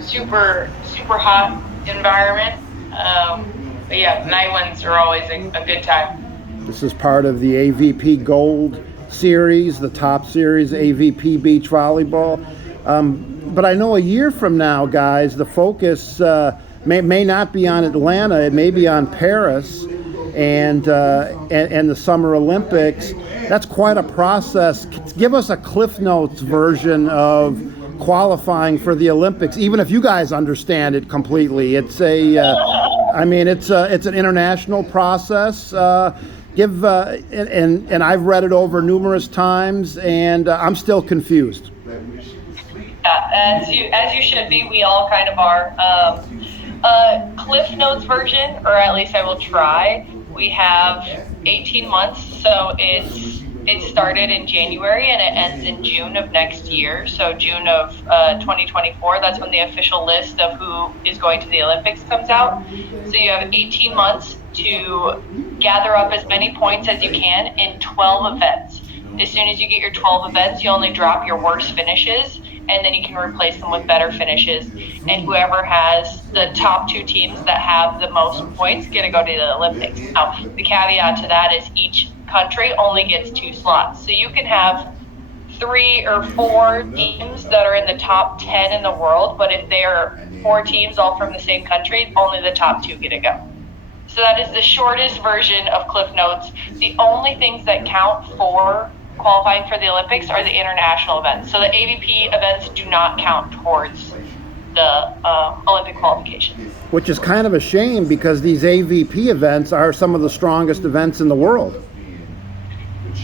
super hot environment. But yeah, the night ones are always a good time. This is part of the AVP Gold series, the top series, AVP Beach Volleyball. But I know a year from now, guys, the focus may not be on Atlanta. It may be on Paris and the Summer Olympics. That's quite a process. Give us a Cliff Notes version of qualifying for the Olympics, even if you guys understand it completely. It's it's an international process. And I've read it over numerous times, and I'm still confused. Yeah, as you should be. We all kind of are. Cliff Notes version, or at least I will try. We have 18 months, so it started in January and it ends in June of next year. So June of 2024, that's when the official list of who is going to the Olympics comes out. So you have 18 months to gather up as many points as you can in 12 events. As soon as you get your 12 events, you only drop your worst finishes, and then you can replace them with better finishes. And whoever has the top two teams that have the most points get to go to the Olympics. Now, the caveat to that is each country only gets 2 slots. So you can have 3 or 4 teams that are in the top 10 in the world, but if they are 4 teams all from the same country, only the top 2 get to go. So that is the shortest version of Cliff Notes. The only things that count for qualifying for the Olympics are the international events. So the AVP events do not count towards the Olympic qualification. Which is kind of a shame, because these AVP events are some of the strongest events in the world.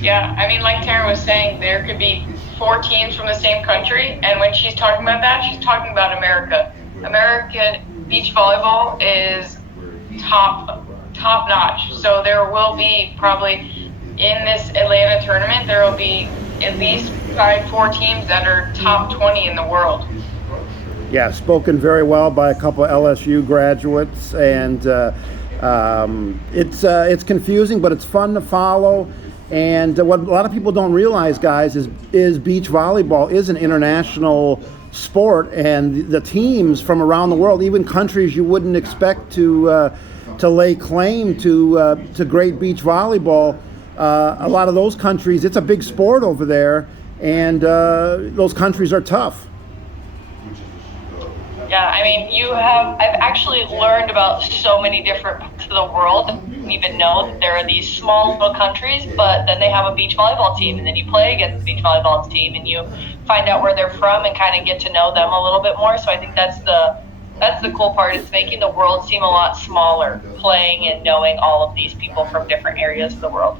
Yeah, I mean, like Taryn was saying, there could be 4 teams from the same country, and when she's talking about that, she's talking about America. American beach volleyball is top notch. So there will be probably in this Atlanta tournament, there will be at least 4 teams that are top 20 in the world. Yeah, spoken very well by a couple of LSU graduates, and it's confusing, but it's fun to follow. And what a lot of people don't realize, guys, is beach volleyball is an international sport, and the teams from around the world, even countries you wouldn't expect to lay claim to great beach volleyball, a lot of those countries, it's a big sport over there, and those countries are tough. Yeah, I mean, I've actually learned about so many different parts of the world. I didn't even know that there are these small little countries, but then they have a beach volleyball team, and then you play against the beach volleyball team, and you find out where they're from and kind of get to know them a little bit more. So I think that's the cool part. It's making the world seem a lot smaller, playing and knowing all of these people from different areas of the world.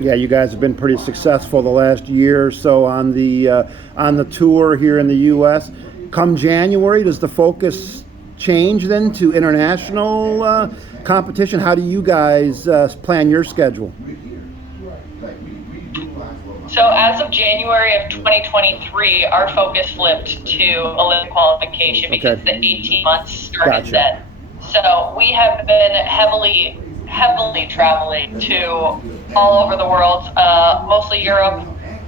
Yeah, you guys have been pretty successful the last year or so on the tour here in the U.S. Come January, does the focus change then to international competition? How do you guys plan your schedule? So as of January of 2023, our focus flipped to Olympic qualification because the 18 months started then. So we have been heavily traveling to all over the world, mostly Europe,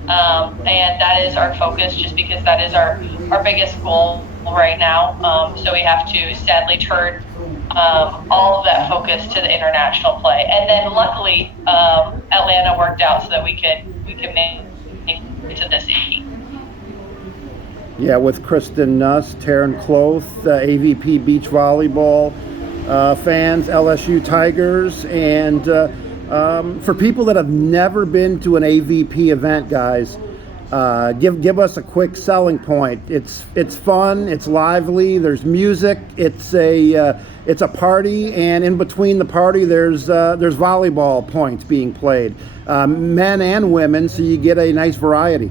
and that is our focus, just because that is our biggest goal right now. So we have to sadly turn all of that focus to the international play, and then luckily Atlanta worked out so that we can make it to this 80. Yeah, with Kristen Nuss, Taryn Cloth, AVP Beach Volleyball fans, LSU Tigers, and for people that have never been to an AVP event, guys, give us a quick selling point. It's fun, it's lively, there's music, it's a party, and in between the party there's volleyball points being played, men and women, so you get a nice variety.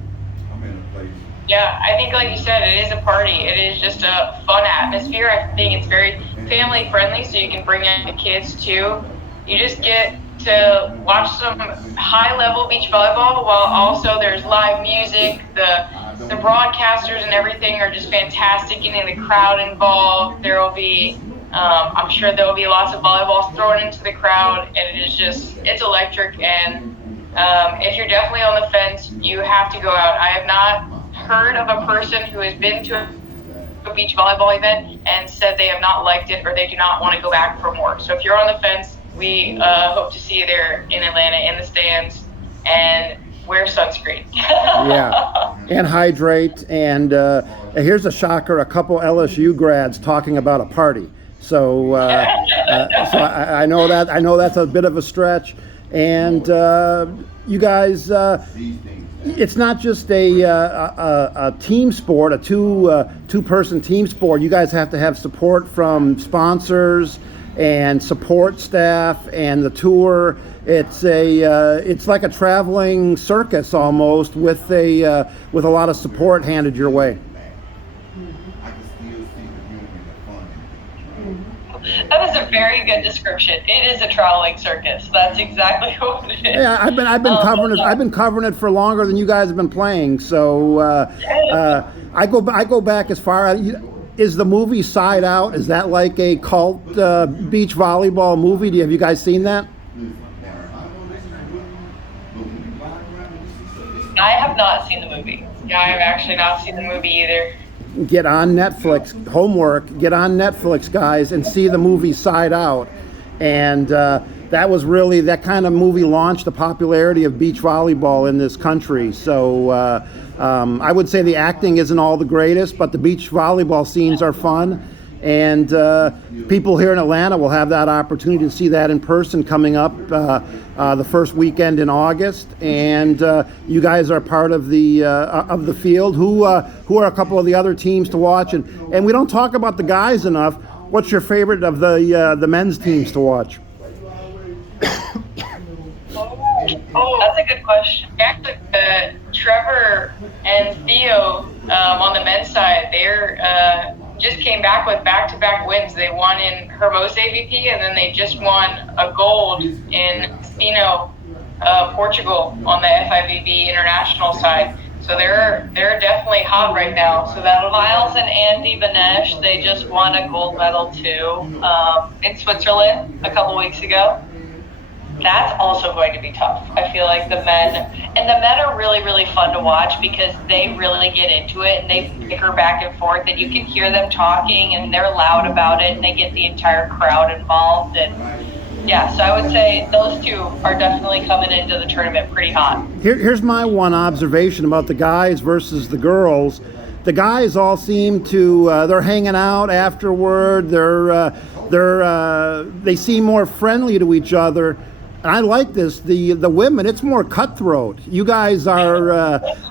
Yeah, I think like you said, it is a party. It is just a fun atmosphere. I think it's very family friendly, so you can bring in the kids too. You just get to watch some high level beach volleyball while also there's live music. The broadcasters and everything are just fantastic, getting the crowd involved. There will be I'm sure there will be lots of volleyballs thrown into the crowd, and it's electric. And if you're definitely on the fence, you have to go out. I have not heard of a person who has been to a a beach volleyball event and said they have not liked it or they do not want to go back for more. So if you're on the fence, we hope to see you there in Atlanta in the stands, and wear sunscreen. Yeah, and hydrate. And here's a shocker: a couple LSU grads talking about a party. So, so I know that's a bit of a stretch. And you guys, it's not just a team sport, a two-person team sport. You guys have to have support from sponsors and support staff and the tour. It's like a traveling circus almost, with a lot of support handed your way. That is a very good description. It is a traveling circus. That's exactly what it is. Yeah, I've been covering it. I've been covering it for longer than you guys have been playing. So I go back as far. Is the movie Side Out? Is that like a cult beach volleyball movie? Have you guys seen that? I have not seen the movie. Yeah, I have actually not seen the movie either. Get on Netflix. Homework. Get on Netflix, guys, and see the movie Side Out. And that was really, that kind of movie launched the popularity of beach volleyball in this country. So I would say the acting isn't all the greatest, but the beach volleyball scenes are fun. And people here in Atlanta will have that opportunity to see that in person coming up the first weekend in August. And you guys are part of the field. Who are a couple of the other teams to watch? And we don't talk about the guys enough. What's your favorite of the men's teams to watch? Oh, that's a good question. Actually, Trevor and Theo on the men's side, they're just came back with back-to-back wins. They won in Hermosa AVP, and then they just won a gold in Spino, Portugal, on the FIVB international side. So they're definitely hot right now. So that'll Miles and Andy Benesh, they just won a gold medal too in Switzerland a couple weeks ago. That's also going to be tough. I feel like the men are really, really fun to watch because they really get into it and they bicker back and forth, and you can hear them talking and they're loud about it and they get the entire crowd involved. And yeah, so I would say those two are definitely coming into the tournament pretty hot. Here's my one observation about the guys versus the girls. The guys all seem to they're hanging out afterward. They seem more friendly to each other. I like this. The women, it's more cutthroat. You guys are,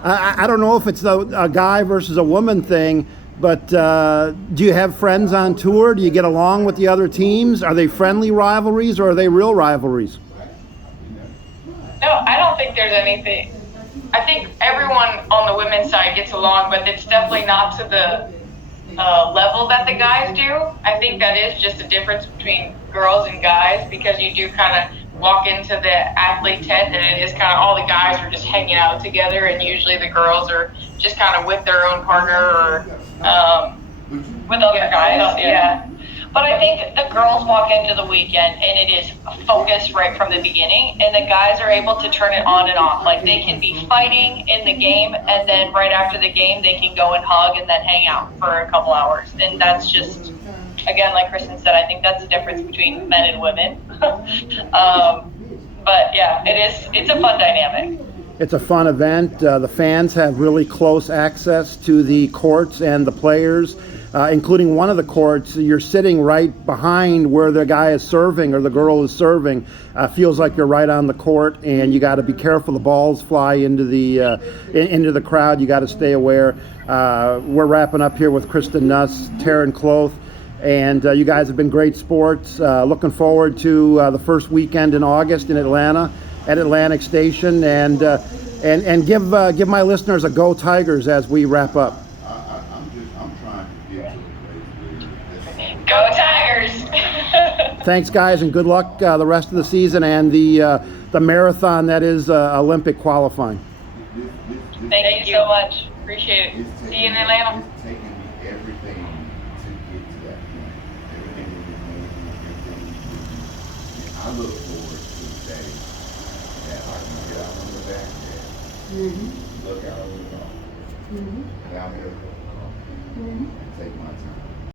I don't know if it's a guy versus a woman thing, but do you have friends on tour? Do you get along with the other teams? Are they friendly rivalries or are they real rivalries? No, I don't think there's anything. I think everyone on the women's side gets along, but it's definitely not to the level that the guys do. I think that is just a difference between girls and guys, because you do kind of walk into the athlete tent and it is kind of all the guys are just hanging out together, and usually the girls are just kind of with their own partner or with other guys. Yeah. But I think the girls walk into the weekend and it is focused right from the beginning, and the guys are able to turn it on and off. Like they can be fighting in the game, and then right after the game they can go and hug and then hang out for a couple hours. And that's just, again, like Kristen said, I think that's the difference between men and women. But yeah, it's a fun dynamic. It's a fun event. The fans have really close access to the courts and the players, including one of the courts. You're sitting right behind where the guy is serving or the girl is serving. Feels like you're right on the court, and you got to be careful. The balls fly into the crowd. You got to stay aware. We're wrapping up here with Kristen Nuss, Taryn Cloth. And you guys have been great sports. Looking forward to the first weekend in August in Atlanta at Atlantic Station, and give my listeners a Go Tigers as we wrap up. I'm trying to get to a place where Go Tigers! Thanks, guys, and good luck the rest of the season and the marathon that is Olympic qualifying. Thank you so much. Appreciate it. See you in Atlanta. It's taken me everything to get to that point. Everything. I look forward to the day that I can get out on the back there, look out on the golf, and I'm here for the golf, and take my time.